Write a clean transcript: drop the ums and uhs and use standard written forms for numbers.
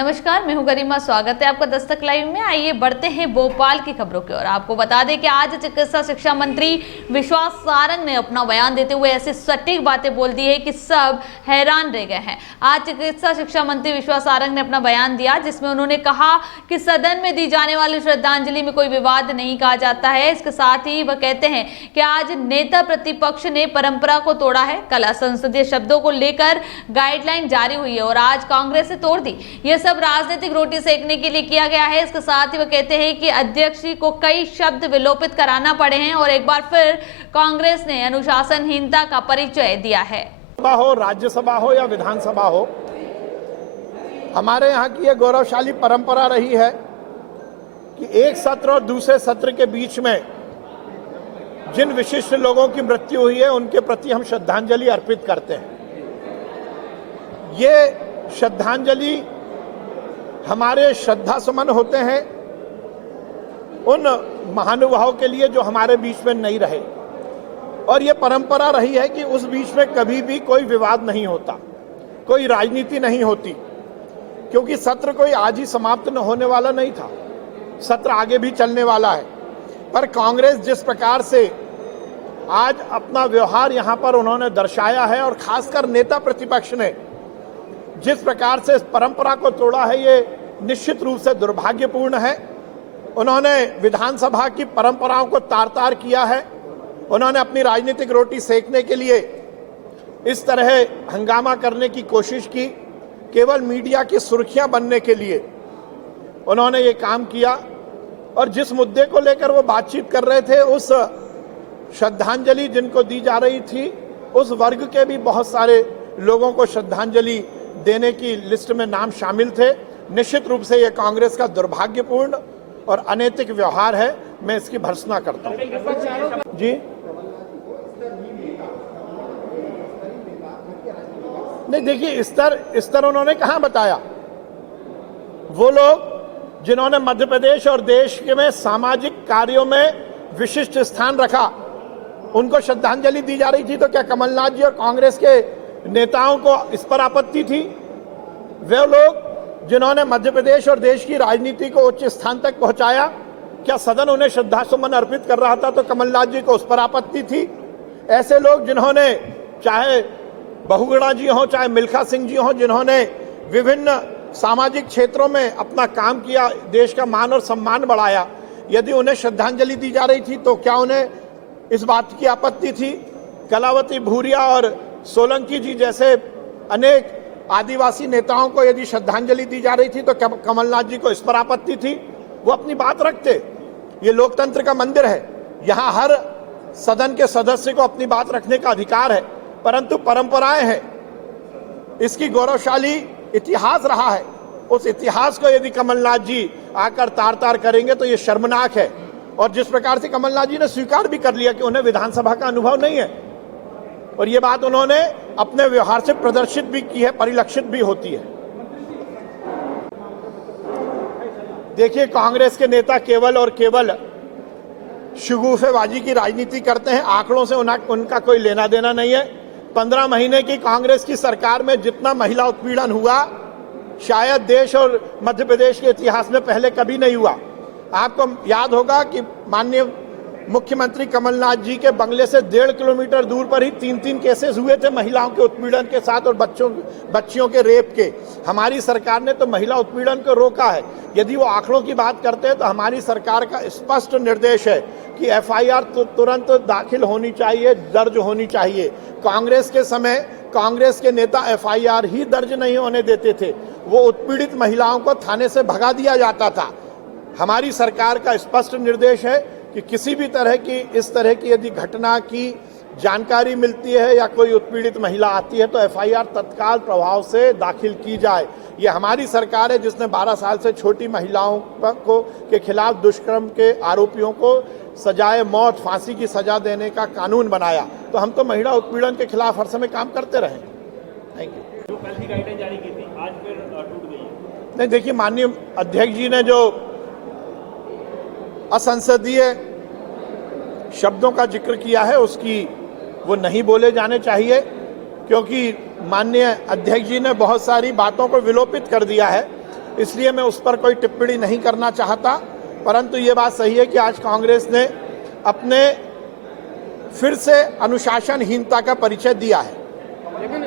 नमस्कार, मैं हूं गरिमा। स्वागत है आपका दस्तक लाइव में। आइए बढ़ते हैं भोपाल की खबरों की ओर। आपको बता दें कि आज चिकित्सा शिक्षा मंत्री विश्वास सारंग ने अपना बयान देते हुए ऐसी सटीक बातें बोल दी है कि सब हैरान रह गए हैं। आज चिकित्सा शिक्षा मंत्री विश्वास सारंग ने अपना बयान दिया, जिसमें उन्होंने कहा कि सदन में दी जाने वाली श्रद्धांजलि में कोई विवाद नहीं कहा जाता है। इसके साथ ही वह कहते हैं कि आज नेता प्रतिपक्ष ने परंपरा को तोड़ा है। कल असंसदीय शब्दों को लेकर गाइडलाइन जारी हुई है और आज कांग्रेस ने तोड़ दी। ये सब राजनीतिक रोटी सेकने के लिए किया गया है। इसके साथ ही वो कहते हैं कि अध्यक्ष जी को कई शब्द विलोपित कराना पड़े हैं और एक बार फिर कांग्रेस ने अनुशासनहीनता का परिचय दिया है। सभा हो, राज्यसभा हो या विधानसभा हो, हमारे यहाँ की यह गौरवशाली परंपरा रही है कि एक सत्र और दूसरे सत्र के बीच में जिन विशिष्ट लोगों की मृत्यु हुई है उनके प्रति हम श्रद्धांजलि अर्पित करते हैं। ये श्रद्धांजलि हमारे श्रद्धा सुमन होते हैं उन महानुभावों के लिए जो हमारे बीच में नहीं रहे, और ये परंपरा रही है कि उस बीच में कभी भी कोई विवाद नहीं होता, कोई राजनीति नहीं होती, क्योंकि सत्र कोई आज ही समाप्त न होने वाला नहीं था, सत्र आगे भी चलने वाला है। पर कांग्रेस जिस प्रकार से आज अपना व्यवहार यहाँ पर उन्होंने दर्शाया है और खासकर नेता प्रतिपक्ष ने जिस प्रकार से इस परंपरा को तोड़ा है, ये निश्चित रूप से दुर्भाग्यपूर्ण है। उन्होंने विधानसभा की परंपराओं को तार-तार किया है। उन्होंने अपनी राजनीतिक रोटी सेकने के लिए इस तरह हंगामा करने की कोशिश की, केवल मीडिया की सुर्खियां बनने के लिए उन्होंने ये काम किया। और जिस मुद्दे को लेकर वो बातचीत कर रहे थे, उस श्रद्धांजलि जिनको दी जा रही थी, उस वर्ग के भी बहुत सारे लोगों को श्रद्धांजलि देने की लिस्ट में नाम शामिल थे। निश्चित रूप से यह कांग्रेस का दुर्भाग्यपूर्ण और अनैतिक व्यवहार है। मैं इसकी भर्त्सना करता हूं। जी नहीं, देखिए स्तर उन्होंने कहां बताया। वो लोग जिन्होंने मध्य प्रदेश और देश के में सामाजिक कार्यों में विशिष्ट स्थान रखा, उनको श्रद्धांजलि दी जा रही थी, तो क्या कमलनाथ जी और कांग्रेस के नेताओं को इस पर आपत्ति थी? वे लोग जिन्होंने मध्य प्रदेश और देश की राजनीति को उच्च स्थान तक पहुंचाया, क्या सदन उन्हें श्रद्धासुमन अर्पित कर रहा था तो कमलनाथ जी को उस पर आपत्ति थी? ऐसे लोग जिन्होंने, चाहे बहुगुणा जी हो, चाहे मिल्खा सिंह जी हो, जिन्होंने विभिन्न सामाजिक क्षेत्रों में अपना काम किया, देश का मान और सम्मान बढ़ाया, यदि उन्हें श्रद्धांजलि दी जा रही थी तो क्या उन्हें इस बात की आपत्ति थी? कलावती भूरिया और सोलंकी जी जैसे अनेक आदिवासी नेताओं को यदि श्रद्धांजलि दी जा रही थी तो कमलनाथ जी को इस पर आपत्ति थी? वो अपनी बात रखते। ये लोकतंत्र का मंदिर है, यहाँ हर सदन के सदस्य को अपनी बात रखने का अधिकार है, परंतु परंपराएं हैं, इसकी गौरवशाली इतिहास रहा है। उस इतिहास को यदि कमलनाथ जी आकर तार-तार करेंगे तो ये शर्मनाक है। और जिस प्रकार से कमलनाथ जी ने स्वीकार भी कर लिया कि उन्हें विधानसभा का अनुभव नहीं है, और ये बात उन्होंने अपने व्यवहार से प्रदर्शित भी की है, परिलक्षित भी होती है। देखिए, कांग्रेस के नेता केवल और केवल शगुफेबाजी की राजनीति करते हैं। आंकड़ों से उनका कोई लेना देना नहीं है। 15 महीने की कांग्रेस की सरकार में जितना महिला उत्पीड़न हुआ, शायद देश और मध्य प्रदेश के इतिहास में पहले कभी नहीं हुआ। आपको याद होगा कि माननीय मुख्यमंत्री कमलनाथ जी के बंगले से 1.5 किलोमीटर दूर पर ही 3 केसेस हुए थे महिलाओं के उत्पीड़न के साथ और बच्चियों के रेप के। हमारी सरकार ने तो महिला उत्पीड़न को रोका है। यदि वो आंकड़ों की बात करते हैं तो हमारी सरकार का स्पष्ट निर्देश है कि एफआईआर तुरंत दाखिल होनी चाहिए, दर्ज होनी चाहिए। कांग्रेस के समय कांग्रेस के नेता एफआईआर ही दर्ज नहीं होने देते थे, वो उत्पीड़ित महिलाओं को थाने से भगा दिया जाता था। हमारी सरकार का स्पष्ट निर्देश है कि किसी भी तरह की इस तरह की यदि घटना की जानकारी मिलती है या कोई उत्पीड़ित महिला आती है तो एफआईआर तत्काल प्रभाव से दाखिल की जाए। ये हमारी सरकार है जिसने 12 साल से छोटी महिलाओं के खिलाफ दुष्कर्म के आरोपियों को सजाए मौत, फांसी की सजा देने का कानून बनाया। तो हम तो महिला उत्पीड़न के खिलाफ हर समय काम करते रहे। Thank you. जो कल की गाइडलाइन जारी की थी, आज फिर टूट गई है। नहीं, देखिए, माननीय अध्यक्ष जी ने जो असंसदीय शब्दों का जिक्र किया है उसकी वो नहीं बोले जाने चाहिए, क्योंकि माननीय अध्यक्ष जी ने बहुत सारी बातों को विलोपित कर दिया है। इसलिए मैं उस पर कोई टिप्पणी नहीं करना चाहता। परंतु ये बात सही है कि आज कांग्रेस ने अपने फिर से अनुशासनहीनता का परिचय दिया है। लेकिन